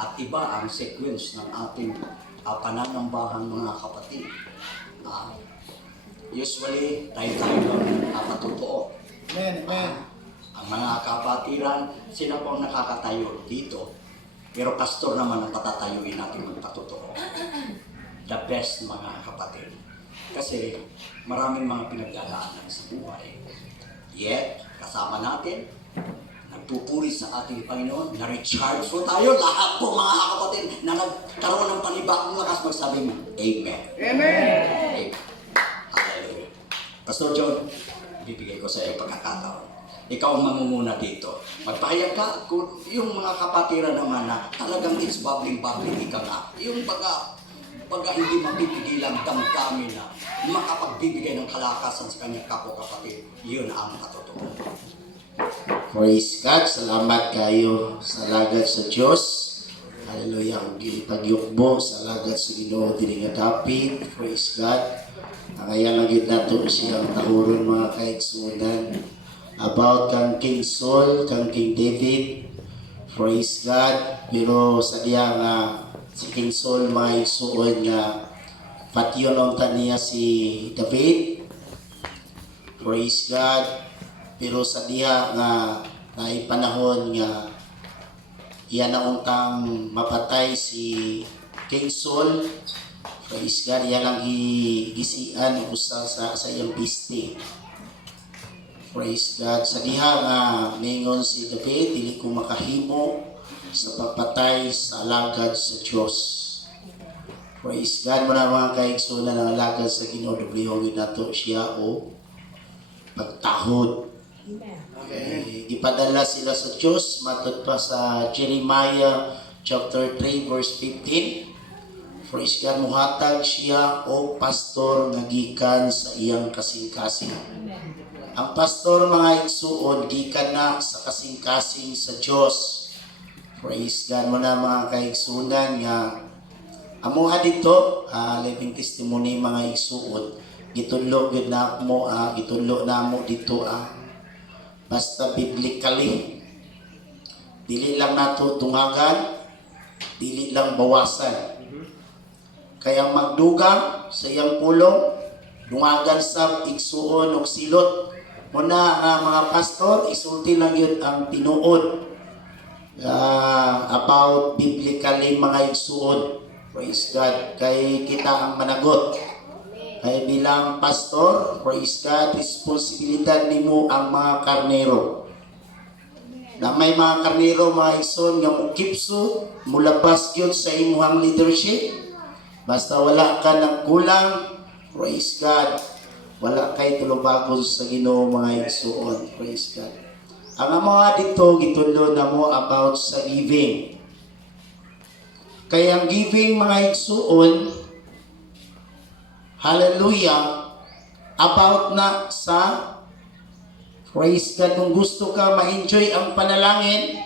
At iba ang sequence ng ating pananambahan mga kapatid. Usually, tayo lang patutoo. Amen, amen. Ang mga kapatiran, sila po ang nakakatayo dito. Pero pastor naman ang patatayuin natin magpatotoo. The best mga kapatid. Kasi maraming mga pinagdadaanan sa buhay. Yet, kasama natin, nagpupuri sa ating Panginoon, na-recharge po tayo, lahat po mga kapatid na nagkaroon ng panibagong lakas magsabing Amen. Amen. Hallelujah. Pastor John, bibigay ko sa iyo pagkakataon. Ikaw ang mamumuna dito. Magpahayag ka kung yung mga kapatiran naman na talagang it's bubbling, ika nga. Yung baga hindi mapipigilan damdamin na makapagbibigay ng kalakasan sa kanyang kapwa-kapatid. Yun ang katotoo. Praise God. Salamat kayo sa lagad sa Diyos. Hallelujah. Ang gilipagyukbo sa lagad sa Ginoo diri nga dapit. Praise God. Ang ayan lagi nato siyang tahuron mga kaigsunan about kang King Saul, kang King David. Praise God. Pero sa diya nga si King Saul may suon nga patyon ang taniya si David. Praise God. Pero sa diha nga naipanahon nga iyan na untang mapatay si King Saul. Praise God. Iyan ang gisian usa sa iyang piste. Praise God. Sa diha nga mingon si David, dili ko makahimo sa pagpatay sa alagad sa Diyos. Praise God. Muna mga kaigsunan ng alagad sa Ginoo, dublihon nato siya o pagtahod. Okay. Ipadala sila sa Diyos, matod pa sa Jeremiah chapter 3 verse 15. Praise God. Muhatag siya o pastor nga gikan sa iyang kasing-kasing. Ang pastor mga igsuon gikan na sa kasing-kasing sa Dios. Praise God mo na mga kaigsunan nga amuha dito living testimony mga igsuon. Gitudlo gid na mo gitudlo na mo dito basta biblically. Dili lang nato tungagan, dili lang bawasan. Kaya magdugang sa iyang pulong, dungagan sa igsuon og silot. Muna mga pastor, isulti lang yun ang tinuod about biblically mga igsuon. Praise God. Kay kita ang managot. Kay bilang pastor, praise God, responsibilidad nimo ang mga karnero. Na may mga karnero, mga igsoon nga mukipso, mulabas yun sa imuhang leadership. Basta wala ka ng kulang, praise God. Wala kay tulubagon sa Ginoo mga igsuon. Praise God. Ang mga dito gitulo na mo about sa giving. Kaya ang giving mga igsuon, hallelujah, about na sa praise God. Kung gusto ka ma-enjoy ang panalangin,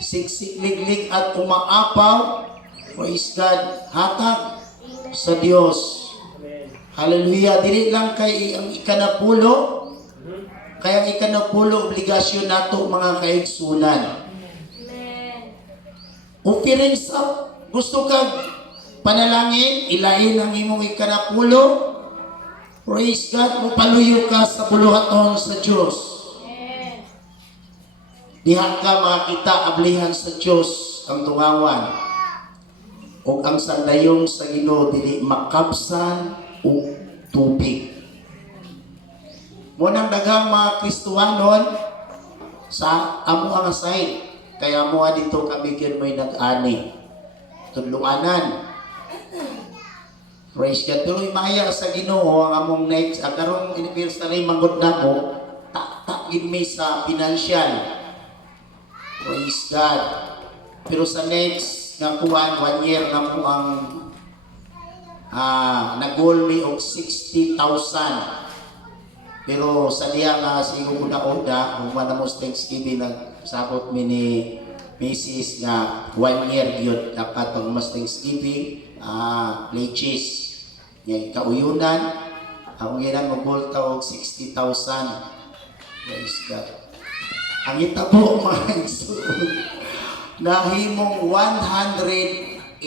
siksik-liglig at umaapaw, praise God, hatag sa Diyos. Hallelujah. Dili lang kay ang ikanapulo. Kaya ang ikanapulo, obligasyon nato mga kaigsunan. Offering sa gusto ka panalangin, ilahin ang imong ikanapulo. Praise God, mupaluyo ka sa buluhaton sa Diyos. Diha ka makita ablihan sa Diyos ang tungawan. O ang sandayong sa Ginoo dili makapsan o tubig. Munang daghang mga Kristohanon sa amo ang side. Kaya mo dito kami gyud may nag-ani. Tudluanan. Praise God. Pero imaya sa Ginoo ang among next ang karong anniversary manggod namo tak gid mi sa financial. Praise God. Pero sa next nga kuwan 1 year na mo ang nag-goal mi og 60,000. Pero sa diya nga siguro una-una, humana mo Thanksgiving, nagsabot mi ni Mrs. nga 1 year yun. Dapat pag mas Thanksgiving, pledges. Yan, kauyunan. Ang ilan mag-goal ta og 60,000. Praise God. Ang itabo mga igsoon. nahimong 108,000.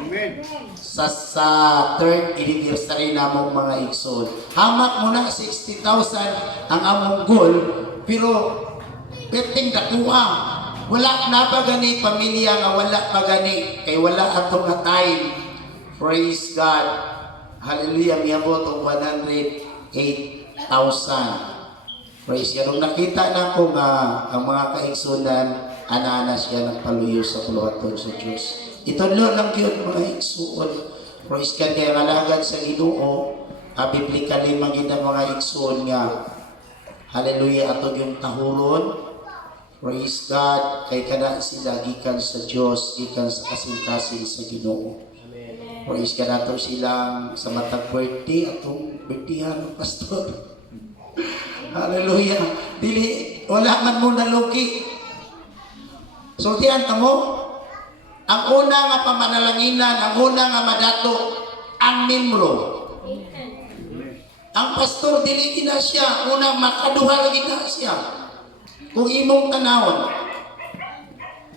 Amen. Sa third anniversary namong mga igsoon. Hamak mo na 60,000 ang among goal, pero perting dakuha. Wala na pa gani pamilya nga wala pa gani kay wala atong nga time. Praise God. Hallelujah. Miyabot ang 108,000. Praise God. Nung nakita na ko nga ang mga kaigsunan, ana siya nagpaluyo sa puluhaton sa Diyos. Itulo lang yun mga igsuon. Praise God. Kaya kalagad sa Ginoo, biblically maging ang mga igsuon nga hallelujah atong yung tahuron. Praise God. Kay kada sila gikan sa Diyos, gikan sa kasing-kasing sa Ginoo. Praise God ato silang sa matag birthday atong birthdayan ng pastor. Hallelujah. Dili wala man mo naluki. Sultihan ta mo. Ang una nga pamanalanginan, ang una nga madato, ang membro. Ang pastor, dili na siya. Una, makaduha lagi na siya. Kung imong tanawon.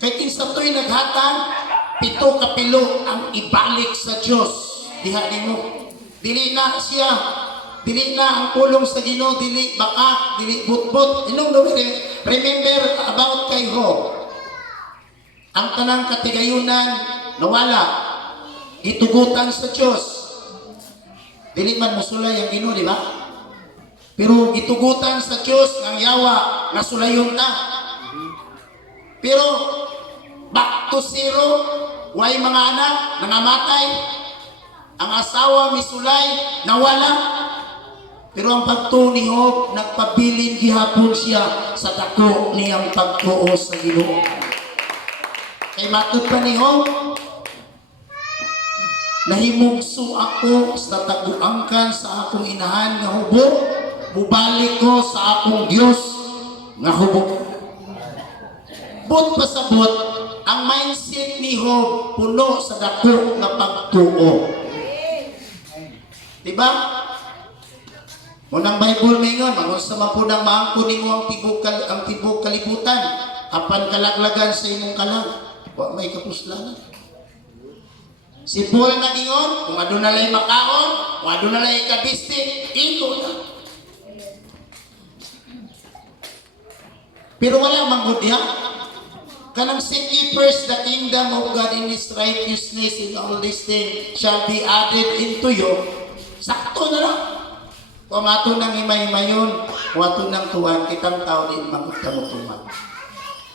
Kaya kinsa to'y naghatag, 7 kapilo ang ibalik sa Diyos. Diha mo. Dili na siya. Dili na ang pulong sa Ginoo, dili baka, dili butbut. Remember about kay Job. Ang tanang katigayunan nawala, itugutan sa Diyos. Dili man musulay ang Ginoo, di ba? Pero itugutan sa Diyos ang yawa nga sulayon na. Pero back to zero, way mga anak nangamatay, ang asawa misulay nawala. Pero ang pagtuo ni Job, nagpabilin gihapon siya sa dako niyang pagtuo sa Ginoo. Kay matod pa ni Job, nahimugso ako sa taguangkan sa akong inahan nga hubog, mubalik ko sa akong Dios nga hubog. But pasabot, ang mindset ni Job puno sa dako nga pagtuo. Diba? Munang Bible mingon, mangunsa man po nang maangko nimo ang tibok kalibutan, apan kalaglagan sa imong kalang. Wa may kapuslanan. Si Paul nagingon, kung adunalay makaon, kung adunalay kabiste, ito na. Pero wala manggudya. Kanang seek ye first the kingdom of God in His righteousness, and all these things shall be added into you. Sakto na lang. Kung ato nang himay-mayon, kung ato nang tuwan, kitang tao din magkamutuman.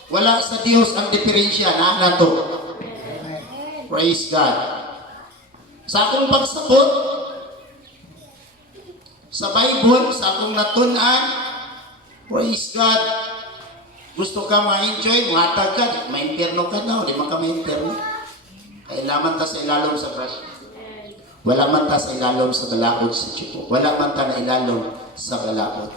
Wala sa Diyos ang diferensya na to. Praise God. Sa akong pagsabot, sa Bible, sa akong natunan, praise God, gusto ka ma-enjoy, matag ka, ma-impierno ka na, di man ka ma-impierno. Kailangan ta sa ilalom sa brush. Wala man ta sa ilalom sa balakod sa Chico. Wala man ta na ilalom sa balakod.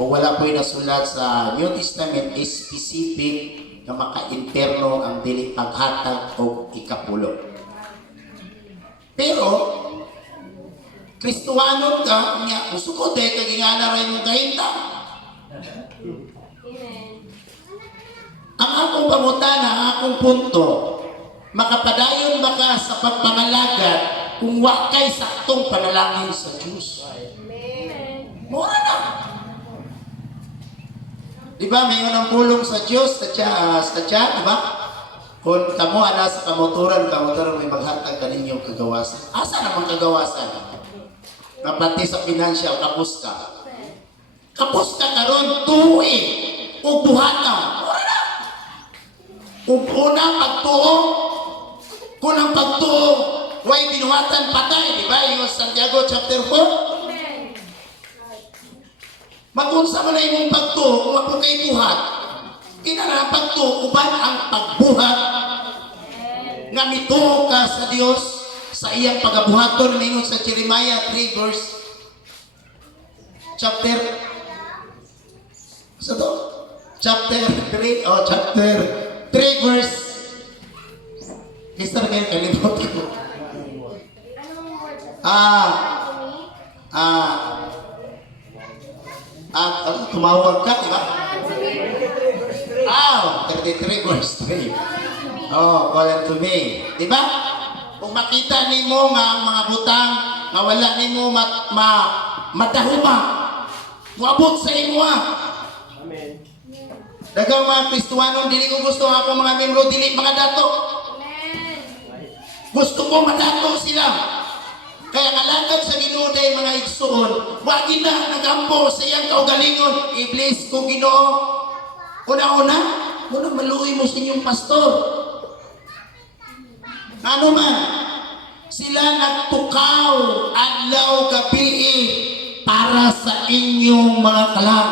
O wala po'y nasulat sa New Testament is specific na maka-interno ang dili paghatag o ikapulo. Pero, Kristuhanon ka, niya, usukot kagingana rin yung kahinta. Ang akong pangutana, ang akong punto, makapadayon ba ka sa pagpangalagad kung wakay saktong panalangin sa Diyos? Mura na! Diba, may unang pulong sa Diyos, sa tiyan, diba? Kung kamo ana sa kamotoran may maghatag ka ninyong kagawasan. Asa naman kagawasan? Mapati sa financial, kapos ka. Kapos ka karon tuwi, o buhatan. Wala na! Kung unang pagtuo, kung ang pagtuo, way binuhatan patay, diba? Yung Santiago chapter 4. Magunsa man na imong pagtuo kung ako kay buhat. Kinala pagtuo, uban ang pagbuhat. Nga mituo ka sa Dios sa iyang pagabuhaton mingon sa Jeremiah 3 verse chapter sa to? Chapter 3 verse Mr. Ken, kalimot ko. Tumawag ka, di ba? Wow! 33 verse 3. Oh, call unto me. Diba? Kung makita nimo nga ang mga butang nga wala nimo matahuma, muabot sa imo ah. Amen. Dagang mga Kristuhanon, dili ko gusto ako mga membro, dili mga dato. Gusto ko madato sila. Kaya kalagad sa Ginoo day mga igsoon, wag na nagampo sa iyang kaugalingon. I-bless ko Ginoo. Una-una, muna maluoy mo sa inyong pastor. Ano man, sila nagtukaw adlaw gabi para sa inyong mga kalang.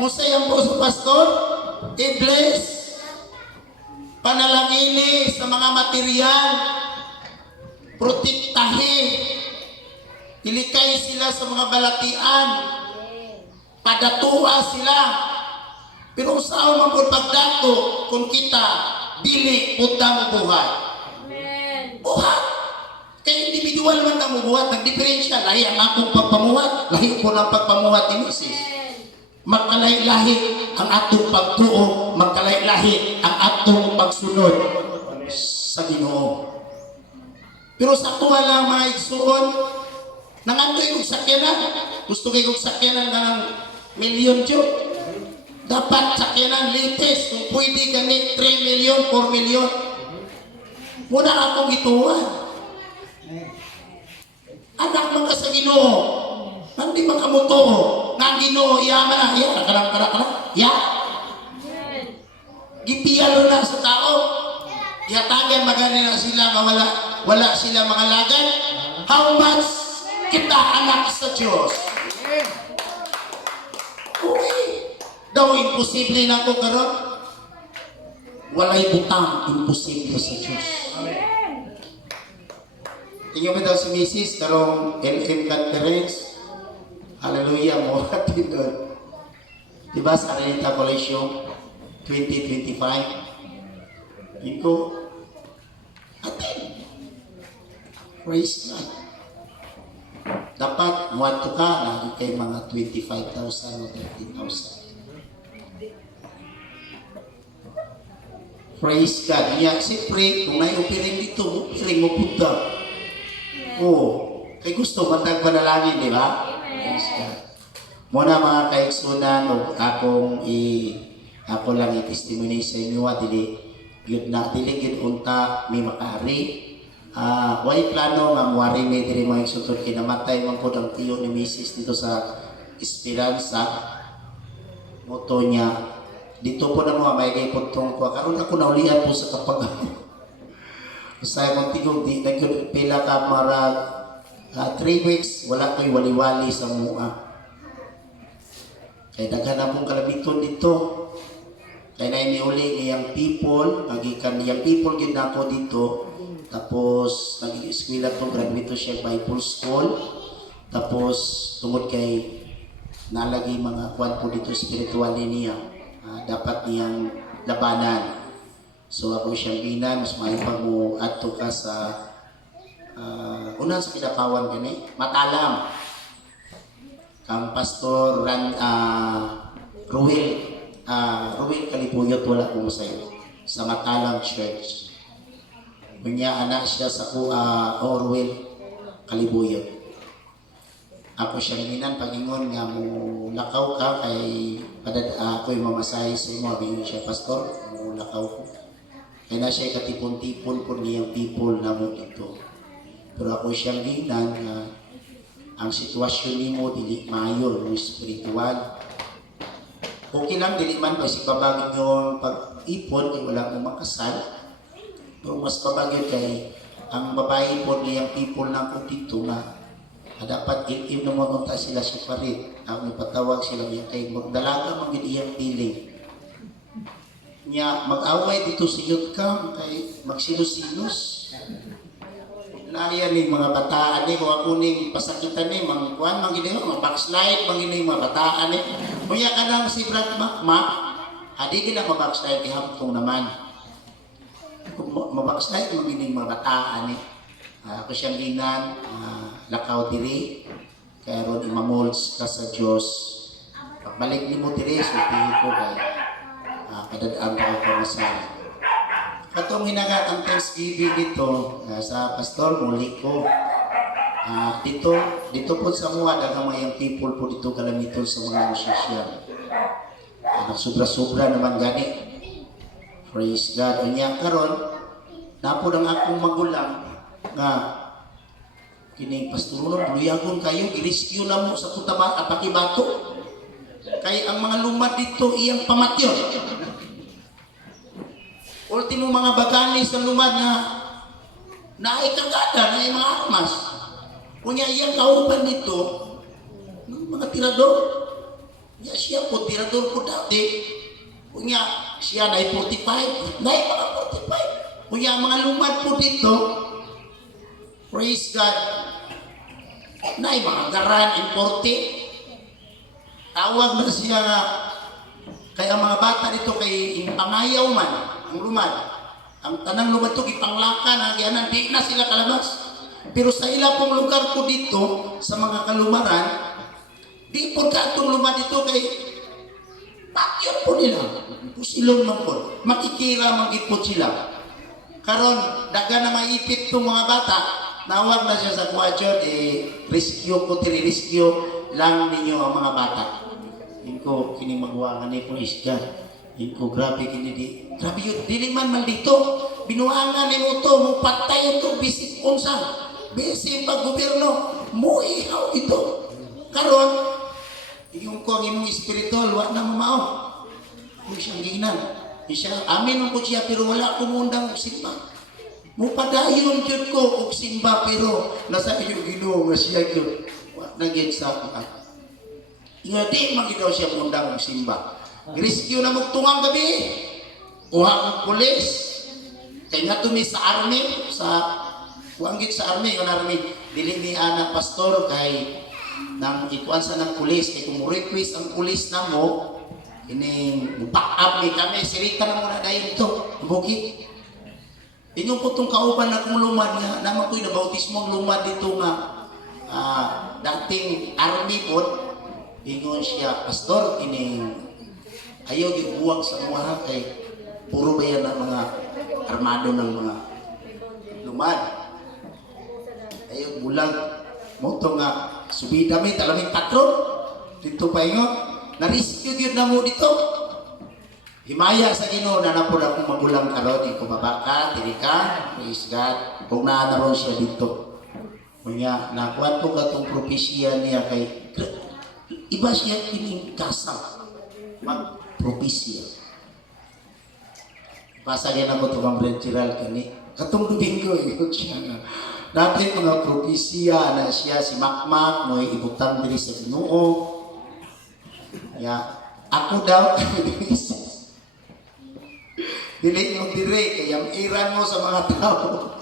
Kung sa iyang po sa pastor, i-bless. Panalangini sa mga material, protektahin, ilikay sila sa mga balatian, padatua sila. Pero kung saan man po pagdato, kung kita, dili utang buhay. Buhat! Kaya individual man ang buhat, nagdiferensya, lahi ang akong pagpamuhat, lahi po ng pagpamuhat ni Mrs. Magkalay-lahi ang atong pagtuo, magkalay-lahi ang atong pagsunod sa Ginoo. Pero sa kuha lang mga igsuon, nangandoy kong sakyanan, gusto kayo kong sakyanan ng milyon dyo. Dapat sakyanan latest, kung pwede ganit 3 milyon, 4 milyon. Muna akong ituwan. Anak mga sa Ginoo, hindi makamuto, nga Ginoo, yaman na, iya, kalang, iya. Gipiyalo na sa tao, yatagan magani na sila, wala sila mga lagan. How much kita anak sa Diyos? Okay. Daw imposible na ko karon. Walay butang, imposible sa Diyos. Tingnan mo daw si Mrs. karong LM conference. Hallelujah mo atin doon. Diba sa Araneta Coliseo 2025? Yun ko, atin. Praise God. Dapat muwato ka lagi kay mga 25,000 o 30,000. Praise God. Iya, siyempre, kung nai-opirin dito, opirin mo punta. Oo. Kay gusto, matag panalangin, di ba? Praise God. Muna mga kaigsunan, ako lang i-testimony sa inyo, dili gid unta may makari. Way plano nga muwari may diri mga igsutod kinamatay man po ang tiyo ni Mrs. dito sa Esperanza. Moto niya, dito po na mga may gay puntong ko. Karoon ako naulihan po sa kapag sa mong tigong di nagpila ka marag 3 weeks, wala ko'y wali-wali sa mua. Kaya daghan na pong kalabiton dito. Kaya na iniuli ngayang people, magikan ngayang people gid na ako dito. Tapos nag-eskwela po, graduate siya Bible School. Tapos tungod kay nalagi mga kwan po dito spiritual niya. Dapat niyang labanan. So ako siyang binan, mas may pag mo adto ka sa unang sa Kidapawan gani, Matalam. Ang pastor Ruel Kalipuyot wala ko sayo sa Matalam Church. Kunya anak siya sa Ruel Kalipuyot. Ako siyang binan pagingon nga mo lakaw ka kay ako'y mamasahe sa imo, abingon siya pastor, mo lakaw ko. Kaya na siya katipon-tipon po niyang people na mo dito. Pero ako siyang binan nga ang sitwasyon ni mo dili mayo no spiritual. Okay lang dili man pa si babagin yung pag-ipon kay wala mo makasal. Pero mas babagin kay ang babae po niyang people na ko dito nga dapat im na magunta sila si Farid. Ang ipatawag sila niya kay magdalaga maging iyang piling. Niya mag-away dito sa youth camp kay magsilos-silos. Naya ni mga bataan ni mga kuning pasakitan ni mga kuan mangini mga backslide mangini mga bataan ni. Kuya ka nang si Brad Makma, adi gina mabackslide kay hamtong naman. Kung mabackslide mangini mga bataan ni. Ako siyang ginan, lakaw diri, kaya ron imamolds ka sa Diyos. Pagbalik ni mo diri, sultihin ko kay kadadaan pa ako masaya. Katong hinagat ang Thanksgiving dito sa pastor, muli ko. Dito po sa mga dagamayang people po dito kalamiton sa mga musisyan. Sobra-sobra naman gani. Praise God. Unya karon napod ang akong magulang nga kini pastoron buyagon kayo i-rescue na mo sa kutaba at pakibato. Kay ang mga lumad dito iyang pamatyon. Ultimo mga bagani sa lumad nga naikagada na mga armas. Kunya iyang kauban dito mga tirador. Siya po tirador po dati. Kunya siya na 45. Na mga 45. Kunya mga lumad po dito. Praise God. Na mga garan in 40. Tawag na siya nga, kaya ang mga bata dito kay pangayaw man, ang lumad. Ang tanang lumad to, ipanglakan, hangyanan, di na sila kalabas. Pero sa ila pong lugar po dito, sa mga kalumaran, di po katong lumad dito kay pakyan po nila. Pusilon man po. Makikira, magipot sila. Karon daga na maipit itong mga bata, nawag na siya sa kwadyon, rescue ko, rescue lang ninyo ang mga bata. Inko kini magwangan ni pulis ka. Inko grabe kini di. Grabe yun, dili man mal dito. Binuangan ni mo to, mo patay ito, bisip unsa. Bisip pag gobyerno, mo ihaw ito. Karon, yung ko ang imong espiritual, wala na mamao. Kung siyang ginan. Siya, amin ang siya, pero wala kumundang simba. Mo padayon yun ko, og simba, pero nasa iyo Ginoo nga siya yun. Naging sa akin. Nga di magidaw siya mundang og simba. Rescue na magtungang gabi. Uha ang pulis. Kaya nga tumi sa army, sa huanggit sa army, yung army, dili ni ana pastor kay nang ikuan sa ng pulis, kay kung request ang pulis na mo, ining back up ni kami, sirita na muna dayon ito, bugi. Inyong po itong kauban na kung lumad nga, naman ko'y nabautismong lumad dito nga, dating army po, ingon siya, pastor, ining ayaw gibuwag sa mga kay puro ba yan ang mga armado ng mga lumad. Ayaw bulang mo ito nga, subida may talaming patron, dito pa ingon, na-rescue yun na mo dito. Himaya sa Ginoo na napod akong magulang karon, yung kumaba ka, tiri ka, praise God, kung naanaron siya dito. Kanya, nakuha po ka itong propesya niya kay iba siya kining kasal mag-propesya. Pasagay na mo ito kang Brent Chiral kani. Katong Domingo, yun siya nga. Dati mga propesya na siya, si Makmak, mo ibutang diri sa Ginoo. Ako daw, dili mo dire, kaya iran mo sa mga tao.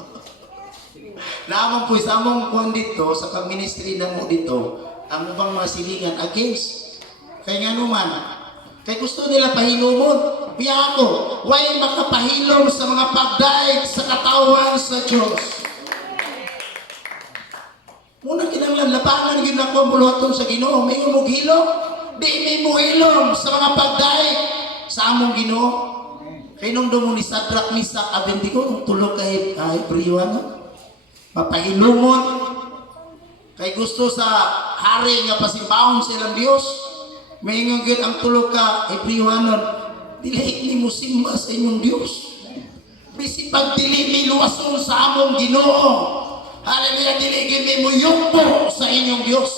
Naamang po sa among kuhan dito, sa pag-ministry na mo dito, ang ubang mga silingan against. Kaya nga naman, kaya gusto nila pahilomon. Biya ako, why makapahilom sa mga pagdaig sa katawan sa Diyos? Muna kinanglan, lapangan yun ako ang buluhaton sa Ginoo. May umughilom. Di may muhilom sa mga pagdaig sa among Ginoo. Kaya nung doon ni Sadrak, Misak, Abednego, nung tulog kay Hebreo, mapahilumon. Kay gusto sa hari nga pasimbahon silang Diyos. May ngagin ang tulog ka, Hebreo, dili ni mo simba sa inyong Diyos. Bisi pag dili mi luwason sa among Ginoo. Hallelujah, dili gid mo yumpo sa inyong Diyos.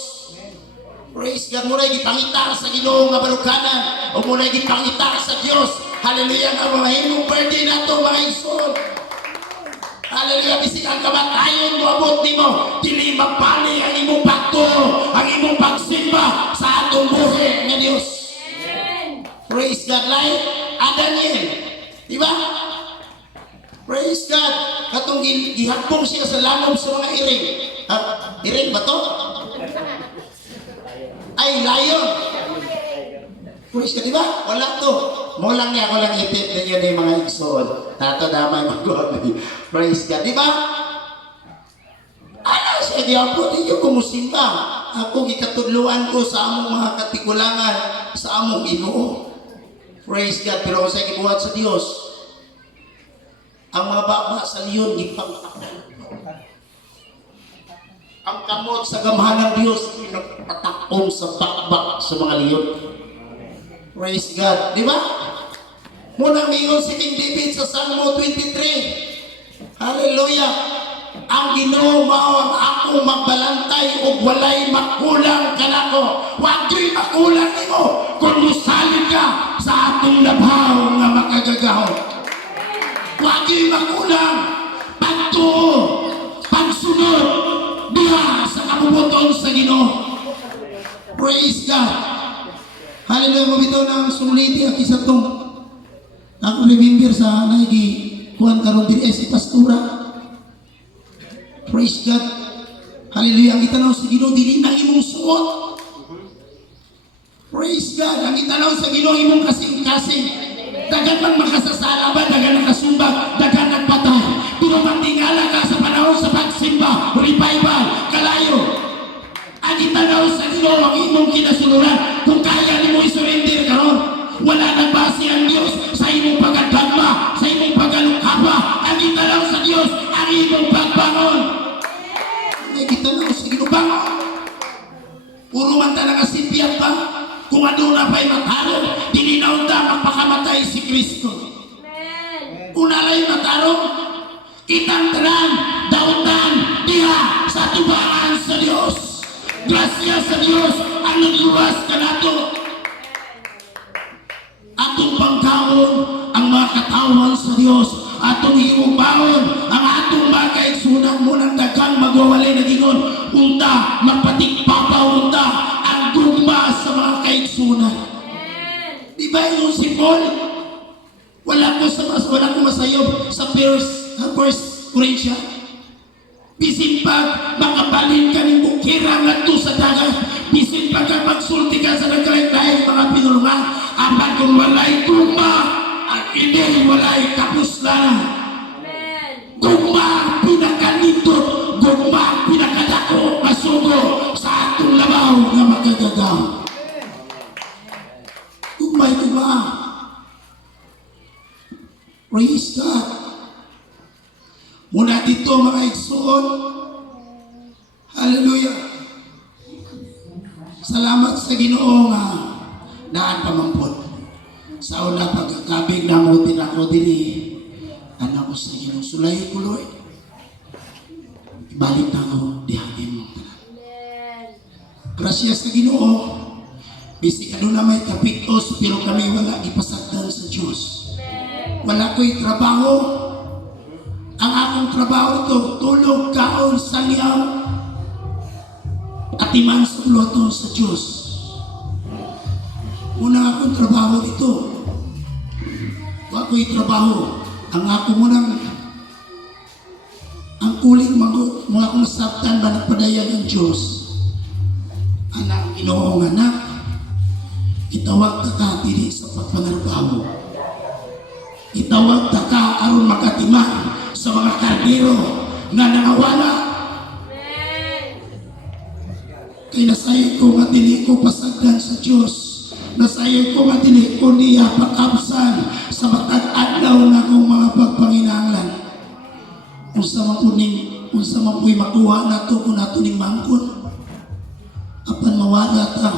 Praise God, muna gipangita sa Ginoo nga balukanan o muna gipangita sa Diyos. Hallelujah, nga mga himong birthday na ito, mga isod. Hallelujah, bisig ang kamatayon mo abot ni mo. Dili mapali ang imong pagtuo, ang imong pagsimba sa atong buhay nga Diyos. Praise God, like Daniel. Diba? Praise God. Katong gihapong siya sa lanom sa mga iring. Iring ba to? Ay, lion. Praise God, diba? Wala to. Mo lang niya ako lang itip na yun yung mga igsoon. Tato damay mag-God. Praise God, diba? Ano siya, di ako, di nyo kumusimba. Ako, ikatudluan ko sa among mga katikulangan, sa among Ginoo. Praise God. Pero kung sa'yo gibuhat sa Dios, ang mga baba sa liyon, ipang-akal. Ang kamot sa gamahan ng Diyos, pinagpatakong sa bakbak sa mga liyon. Praise God. Di ba? Muna mingon si King David sa Salmo 23. Hallelujah. Ang Ginoo mao ang ako magbalantay ug walay makulang kanako. Wa gyud makulang nimo kung musalig ka sa atong labaw nga makagagahon. Wa gyud makulang pagtuo, pagsunod diha sa kabubuton sa Ginoo. Praise God. Hallelujah. Mabitaw na ang suliti ang isa tong ako remember sa nagi kuhan karon din si pastora. Praise God. Hallelujah. Ang itanaw sa Ginoo dili na imong suot. Praise God. Ang itanaw sa Ginoo imong kasing-kasing. Dagan man makasasala ba, dagan nakasumbag, dagan nagpatay. Pero mantingala ka sa panahon sa pagsimba, revival, kalayo. Ang itanaw sa Ginoo ang imong kinasunuran. Kung kaya nimo i-surrender karon, wala nang base ang Diyos sa imong pagkadagma, sa imong pagkalukapa. Ang itanaw sa Diyos ang imong pagbangon. Ang itanaw sa Ginoo bangon. Puro man talaga simpiyan ba? Kung ano na pa'y matarong, dininaw na magpakamatay si Kristo. Una la'y matarong, kitang tanan, dautan, diha sa tubangan sa Diyos. Grasya sa Diyos ang nagluwas ka nato. Atong pangkaon ang mga katawan sa Diyos. Atong himong baon ang atong mga kaigsunan mo ng dagang magwawalay na gingon. Unta, magpatikpapaw unta ang gugma sa mga kaigsunan. Di ba yung si Paul? Wala ko masayob sa First Corinthians. Bisin pag makabalin ka ng bukira nga to sa dagat. Bisin pag magsulti ka sa nagkalain-lain mga pinulungan. Apan kung walay gugma at hindi walay kapuslanan. Gugma ang pinakanitot, gugma ang pinakadako, masugo sa atong labaw na magagagaw. Gugma'y gugma. Praise God. Muna dito mga igsoon. Hallelujah. Salamat sa Ginoo nga daan pamampot. Sa una pagkakabig na mo din ako dili. Anak ko sa Ginoo sulay ko Lord. Ibalik na ako dihanin mo. Grasya sa Ginoo. Bisig ano na may kapitos pero kami wala gipasagdan sa Dios. Wala ko'y trabaho. Ang akong trabaho to tulog kaon sangyaw at iman sa uloton sa Dios. Una akong trabaho dito. Wa ko'y trabaho. Ang ako munang ang kuling mga akong nasabtan ba nagpadayag ang Diyos. Anak, Ginoong anak, itawag ka ka dili sa pagpanarbaho. Itawag ka ka aron makatiman sa mga kardero na nangawala. Kay nasayo ko nga dili ko pasagdan sa Diyos. Nasayo ko nga dili ko niya pakabsan sa matag adlaw na akong mga pagpanginahanglan. Unsa man po'y makuha nato kung nato ning mangkon. Apan mawala ta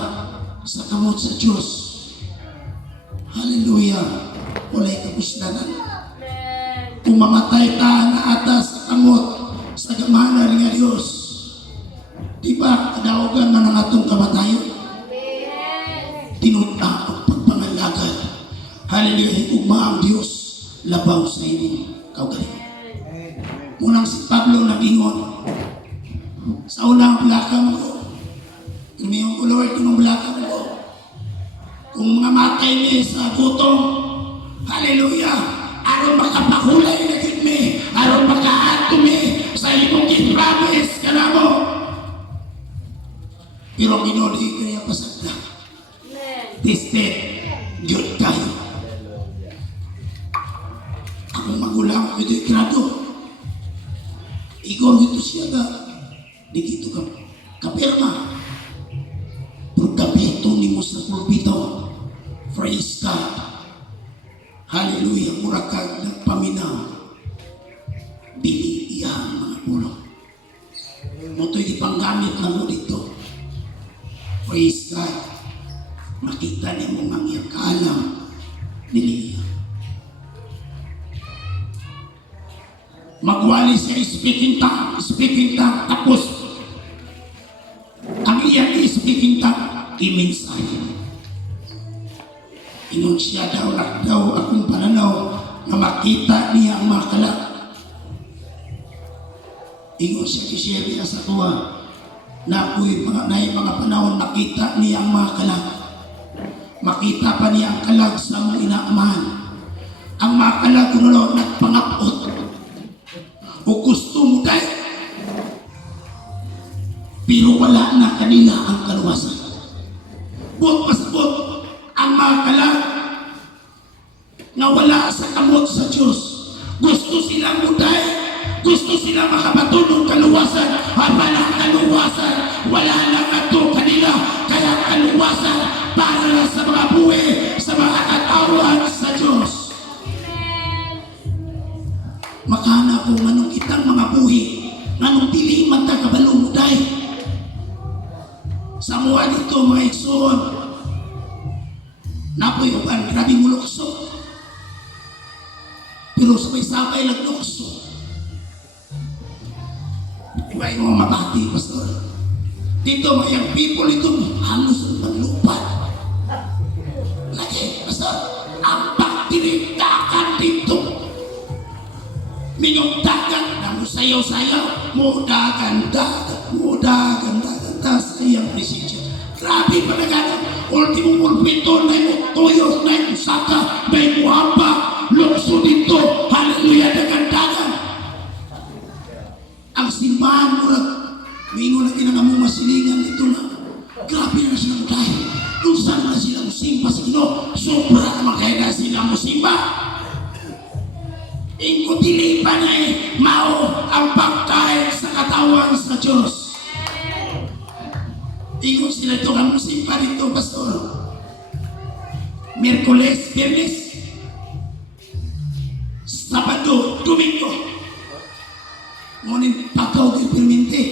sa kamot sa Diyos. Hallelujah. Walay kapuslanan. Kung mamatay ta na atas sa kamot sa gamanan nga Diyos. Diba kadaogan man ang atong kamatayon? Tinutna ang pagpangalagad. Hallelujah. Higugma ang Diyos labaw sa inyong kaugalingon. Munang si Pablo nag-ingon sa unang balakang ko. Tumiyong ko Lord, unang balakang ko. Kung mga matay niya sa gutom, hallelujah, aron makapakulay na gid mi, aron makaato mi sa imong gi-promise ka na mo. Pero ginodi kaya pasagda. Tested, Diyod tayo. Akong magulang ko ito'y grado. Igor ito siya ka. Di dito ka. Kapirma. Pagkapito ni mo sa pulpito. Praise God. Hallelujah, mura kag nagpaminaw. Dili iyang mga pulong. Moto'y ipanggamit na mo dito. Praise God. Makita niya mo ang iyang kaalam. Dili iya. Magwali siya speaking tongue, tapos ang iyang speaking tongue, i-mensahe. Ingon siya daw, akong pananaw na makita niya ang mga kalak. Ingon siya kisya sa tuwa na ako'y mga panahon nakita niya ang mga kalag. Makita pa niya ang kalag sa mga inaamahan. Ang mga kalag kung ano nagpangapot o gusto mo tayo, pero wala na kanila ang kaluwasan. Buot pasabot ang mga kalag na wala sa kamot sa Diyos. Gusto silang muday, gusto silang makabato ng kaluwasan. Walang kaluwasan, wala lang ato kanila. Kaya kaluwasan para na sa mga buhay, sa mga katawan sa Diyos. Makana ko manong kitang mga buhi, manong dili man ta kabalo muday. Sa mga dito mga igsoon, napoy uban, grabe mo lukso. Pero sabay-sabay lang lukso. Iba yung mga mabati, Pastor. Dito mga people, ito halos ang panlupan. Lagi, Pastor, ang pagtirindakan dito. Minyong dagan na musayaw-sayaw, mudagan, sayang presensya. Grabe pa na gano'n. Ultimong pulpito na yung tuyos, na yung saka, na yung muhamba. Lukso dito, hallelujah, dagan-dagan. Ang simbahan mo lang, mingo na tinanamong masilingan dito na. Grabe na silang tayo. Kung saan na silang simba sa Ginoo, sobra naman kaya na silang musimba. Ingko dili pa na mao ang pagkain sa katawan sa Diyos. Ingon sila ito ang musimba dito, Pastor. Miyerkules, Biyernes, Sabado, Domingo. Ngunit pagkaw kay permente,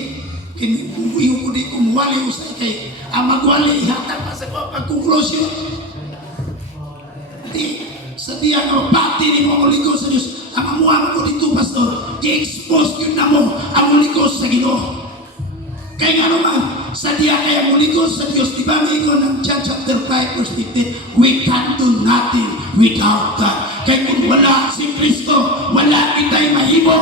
kinibuyo ko di kumuwali ko sa ikay. Ang magwali, hatang pa sa pagkonklosyon. Di, sa diya nga, pati ni mo ligo sa Diyos. Ang amuha mo dito, Pastor, i-expose yun na mo ang ligo sa Ginoo. Kaya nga naman, sa diya kaya mo ligo sa Diyos, di ba may ikaw ng John chapter 5 verse 15, we can do nothing without God. Kaya kung wala si Kristo, wala kita'y mahimo.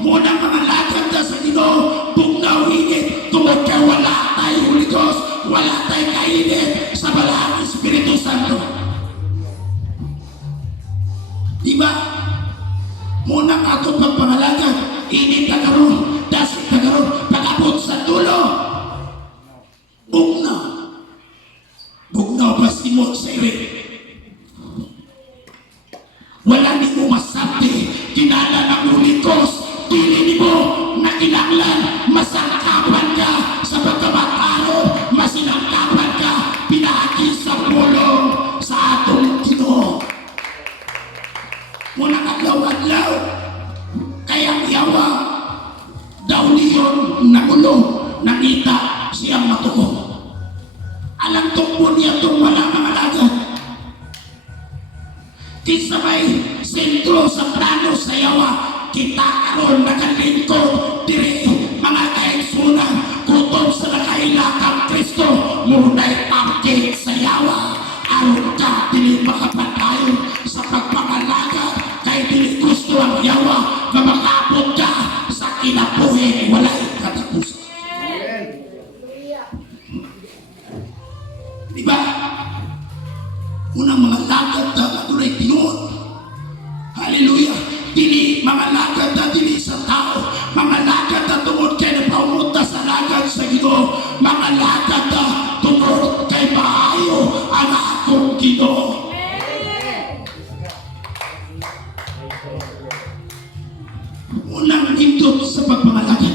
Muna mga lakad na sa Ginoo, bugnaw init, tungkol kaya wala tayo uligos, wala tayo kainit sa Balang Espiritu Santo. Diba? Muna nga ito pagpangalagan, init na karoon, dasig na karoon, pag-abot sa dulo. Bugnaw pa si mo sa irin. Wala ni mo masabi, kinala ng uligos, dili ni mo nakinanglan, masangkapan ka sa pagkamataro, masinangkapan ka, pinaki sa pulo sa atong Ginoo. Muna adlaw-adlaw, kaya yawa daw niyon nagulong, nakita siyang matukong. Alam tukbo niya itong wala mga lagad. Kisabay sentro sa plano sa yawa, kita karon nakalingkod diri mga kaigsunan, kutob sa nakailakang Kristo, muna'y pangkit sa yawa. Aron ka dili makapatayon sa pagpangalaga, kay dili gusto ang yawa na makapot ka sa kinabuhi walay katapusan. Diba? Unang mga lakad na katunay tinuod. Hallelujah! Dili mga lakad na dili sa tao, mga lakad na tungod kay napaumuta sa lakad sa Ginoo, mga lakad na tungod kay maayo ang akong Ginoo. Unang indot sa pagpangalakad,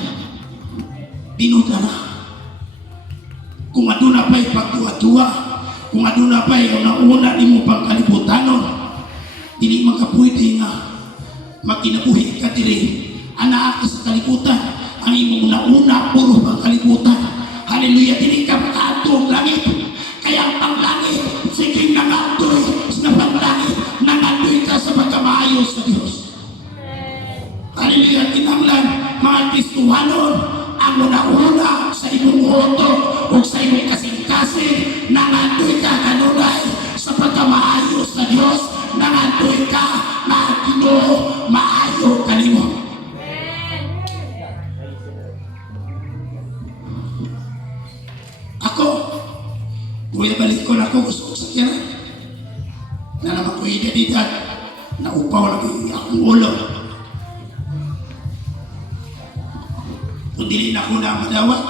dinuda na. Kung aduna pa'y pagduwa-duwa, kung aduna pa'y una-una ni mo pang kalibutanon, dili pwede nga makinabuhi ka diri. Anak ka sa kalibutan. Ang imong nauna, puro pang kalibutan. Hallelujah, dili ka makaadtong langit. Kaya ang panglangit, sige nangandoy sa panglangit, nangandoy ka sa pagkamaayos sa Diyos. Hallelujah, kinanglan, mga Kristuhanon, ang una-una sa imong hoto o sa imong kasing-kasing, nangandoy ka kanunay sa pagkamaayos sa Diyos, nangandoy ka na Ginoo maayo kanimo. Ako, kuya balik ko na ako, gusto ko sakyanan. Na naman ko edad, naupaw lagi akong ulo. Kung dili na ako na madawat,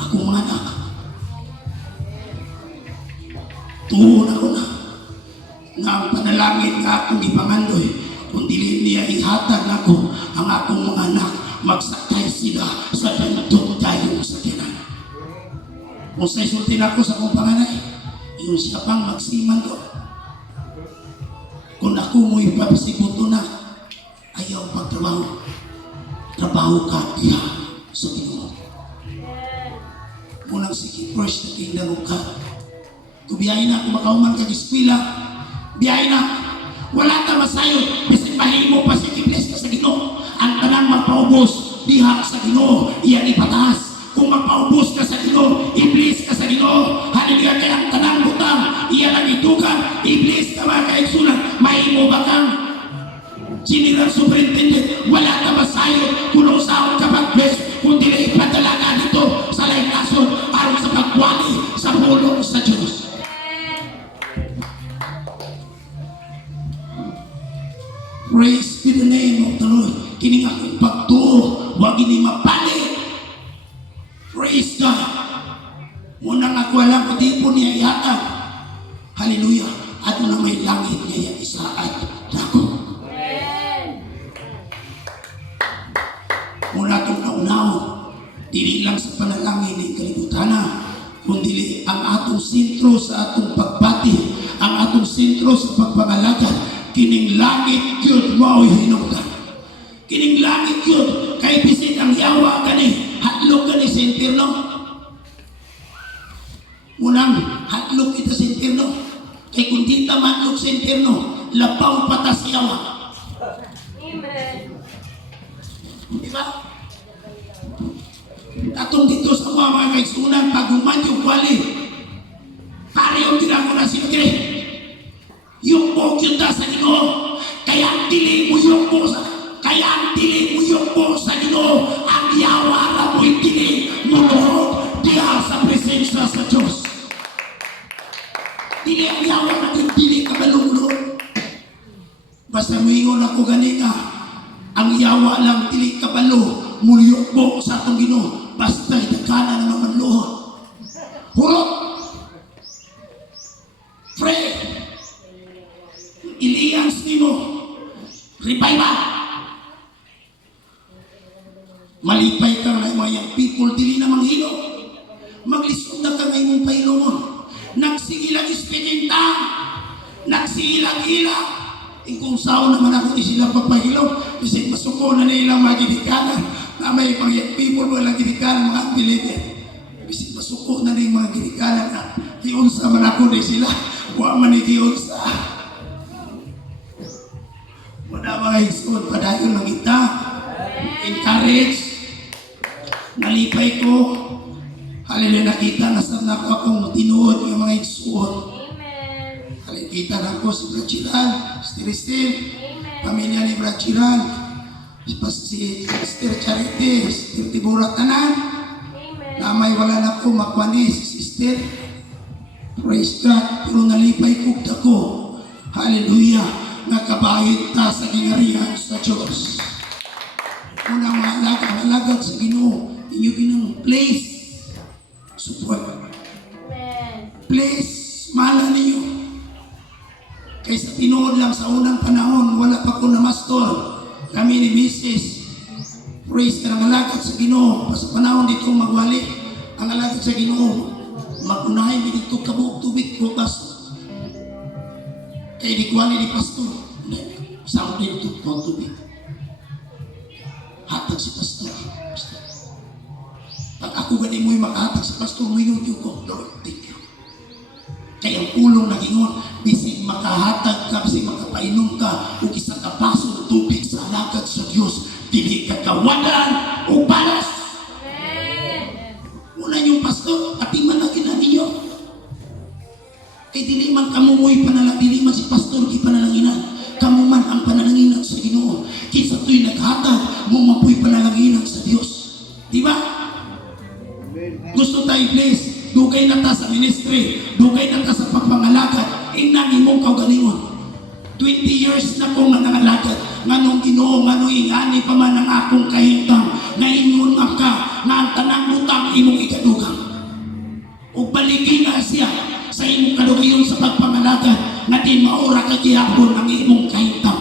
akong mga anak, tuon ako na ang panalangin nga akong ipangandoy, kung dili niya ihatag ako ang akong mga anak, magsakay sila sa bantong tayong sakyanan. Kung sa isultin ako sa akong panganay, yung siya pang magsiman ko. Kung ako mo'y papasibuto na, ayaw pagtrabaho. Trabaho ka diha sa Ginoo. Munang sige first na kingdom ka. Kung biyahin na, kung makauman kag eskwela, biyahin na. Wala ka masayot, bisin mahimo pa si Kibles ka sa Ginoo. Ang tanang magpaubos, diha sa Ginoo, iyan ipataas. Kung magpaubos ka sa Ginoo, iblis ka sa Ginoo. Hallelujah, kaya ang tanang butang, iyan ang itugan, iblis ka ba kaigsunan, mahimo ba kang General Superintendent, wala ka masayot, kulong saon ka mag-best, kung dili ipadala ka dito sa laykason, para sa pagwali sa pulong sa Diyos. Praise be the name of the Lord. Kining akong pagtuo, wag ini mapalit. Praise God. Munang ako alam ko di po niya ihatag. Hallelujah. At na may langit niya yung isaat ako. Muna itong naunaw, dili lang sa panalangin ng kalibutan na, kundi ang atong sentro sa atong pagbati, ang atong sentro sa pagpangalagad, kining langit yun mao'y hinungdan. Kining langit yun, kay bisit ang yawa gani, hatlog gani sa impirno. Munang hatlog kita sa impirno, kay kung di ta matlog sa impirno, lapaw patas yawa. Amen. Diba? Atong dito sa mga kaigsunan, paguman yung kwali, pareho tira mo na sige. Yung po kita sa Ginoo, kaya ang dili mo yung po sa, kaya ang dili mo yung po sa Ginoo, ang yawa na mo'y dili mo diha sa presensya sa Diyos. Dili ang yawa na dili ka malunglo. Basta moingon ako gani nga, ang yawa lang dili ka balo, muliyok po sa atong Ginoo, basta itagana na naman luhod. Hurot! Pray! Ilians nimo, ripay ba? Malipay ka na mga young people, dili na manghino. Maglisod na ka ngayong pailomon. Nagsigilang speaking tongue, nagsigilang-ilang. Kung saan naman ako sila papahilaw, kasi masuko na nilang mga ginikanan, na may mga young people mo lang ginikanan, mga pilipin. Kasi masuko na nilang mga ginikanan na iunsa man ako na sila, huwag man iunsa. Wala mga higsoon, padayon lang kita. Encourage. Nalipay ko. Hallelujah, nakita na sa nako akong tinuod ng mga higsoon. Amen. Hallelujah, kita na ko si Brachiran, si Ristin, Amen. pamilya ni Brachiran, si Sister Charity, Sister Tibura Tanan, Amen. na may wala na ko makwani si Sister. Praise God, pero nalipay ko dako. Hallelujah. Nakabayad ta sa gingharihan sa Diyos. Unang malagad sa Ginoo, inyo ginang place, support. Amen. Place, mahala ninyo. Kaysa tinuod lang sa unang panahon, wala pa ko na mastor. Kami ni Mrs. Praise ka ng alagad sa Ginoo. Sa panahon dito magwali, ang alagad sa Ginoo, magunahin mi dito kabuok tubig ko bas. Kaya di kuha ni pastor. Sound din ito, huwag tubig. Hatag si pastor. Pag ako galing mo'y makahatag sa pastor, may yun ko, Lord, thank you. Kaya ang ulong nagingon, bisig makahatag ka, bisig makapainom ka, o isang kapaso ng tubig sa alagad sa Diyos, dili ka kawalan o balas. Amen. Una yung pastor, pati man ang ina ninyo. Kaya dili man kamumoy panalangin, dili man si pastor, di panalanginan. Kamu man ang panalanginan sa Ginoo. Kisa to'y naghatag, mo mapoy panalanginan sa Diyos. Di ba? Gusto tayo, please, dugay na ta sa ministry, dugay na ta sa pagpangalagad, inang imong kaugalingon. 20 years na kong nangangalagad, nganong Ginoo, nganong ingani pa man ang akong kahintang, na ingon ka, na ang tanang butang imong ikadugang. O baligin na siya sa imong kalugayon sa pagpangalagad, na di maura ka gihapon ang imong kahintang.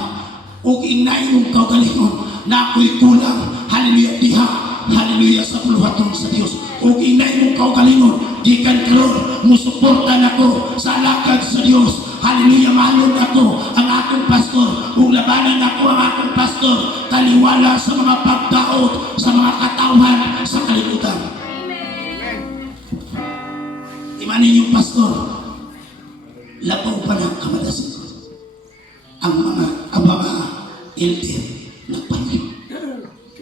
O ingna imong kaugalingon, na ako'y kulang, hallelujah diha, hallelujah sa puluhaton sa Diyos. O ingna imong kaugalingon, gikan karon musuportan ako sa alagad sa Diyos. Hallelujah, malon ako ang akong pastor. Kung labanan ako ang akong pastor, taliwala sa mga pagdaot, sa mga katawhan, sa kalibutan. Amen. Imanin yung pastor, labaw pa ng kamalasin. Ang mga elder nagpanoy.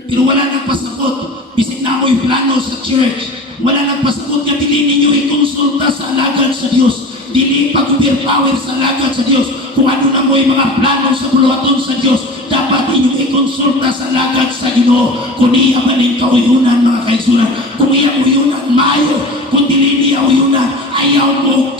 Pero wala nagpasabot. Bisig na mo yung plano sa church. Wala nagpasabot nga dili ninyo ikonsulta sa alagad sa Diyos. Dili pag-overpower sa alagad sa Diyos. Kung ano na mo yung mga plano sa buluhaton sa Diyos, dapat inyong ikonsulta sa alagad sa Ginoo. Kung iya maning kauyunan, mga kaisunan. Kung iya uyunan, maayo. Kung dili niya uyunan, ayaw mo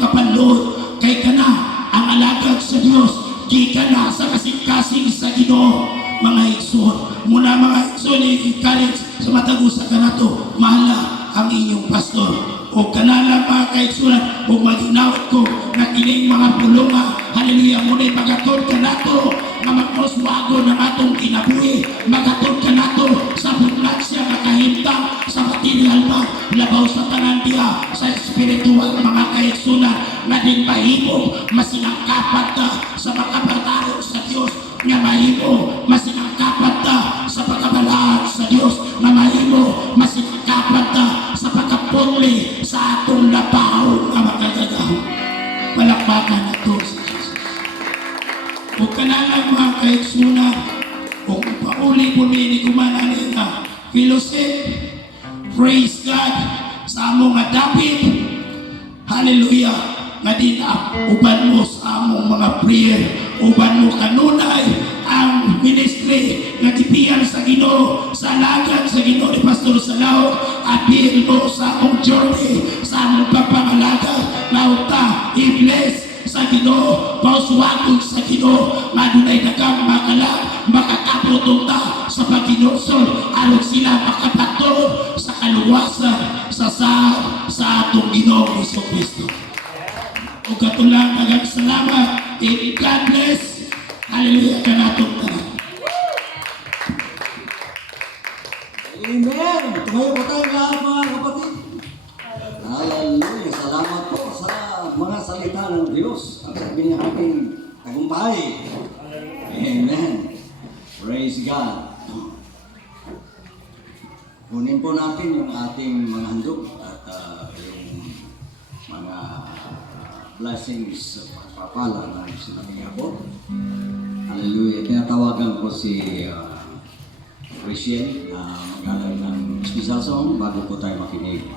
kapanlood. Kay ka na ang alagad sa Diyos. Di ka na sa kasing-kasing sa Ginoo. Mga igsoon, muna mga igsoon, i-encourage sa matagusa ka na to, mahala ang inyong pastor. O kanala mga kaigsunan, o maginawat ko na kining mga pulunga, hallelujah, muna'y magatod ka na to, na magmuswago ng atong kinabuhi, magatod ka na to sa buklat siya nakahintang, sa material ba, labaw sa tanandiya, sa espiritual mga kaigsunan, na din mahimo, masinangkapat ka sa makabataro sa Diyos, nga mahimo, masinangkapat ka sa pagkabalaan sa Diyos, nga mahimo, masinangkapat ka sa pagkaputli sa atong labaw nga makagagaw. Palakpakan na to sa Jesus. Huwag ka na lang mga kaitsuna, o pauli po ni kumanan na fellowship, praise God, sa among nga dapit, hallelujah, nga din uban mo sa among mga prayer, uban mo kanunay ang ministry nga gipiyan sa Ginoo, sa alagad sa Ginoo ni Pastor Salao, apil mo sa among journey, sa among pagpangalaga, nauta, i-bless sa Ginoo, pauswagon sa Ginoo, madunay dagang makalag, makakaputong ta sa Paginoosol, aron sila makapatod sa kaluwasan sa atong Ginoo Jesucristo. O katulang nagang salamat, and God bless. Hallelujah ka natong tanan. Amen! Tumayo po tayo lahat mga kapatid. Hallelujah! Salamat po sa mga salita ng Diyos. Ang sabi niya aking tagumpay. Amen! Praise God! Kunin po natin yung ating mga handog at yung mga blessings sa pagpapala ng sinaming abot. Hallelujah! Tinatawagan ko si Christian na magalang ng special song bago po tayo makinig.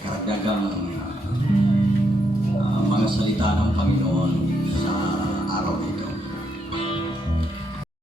Karagdagang mga salita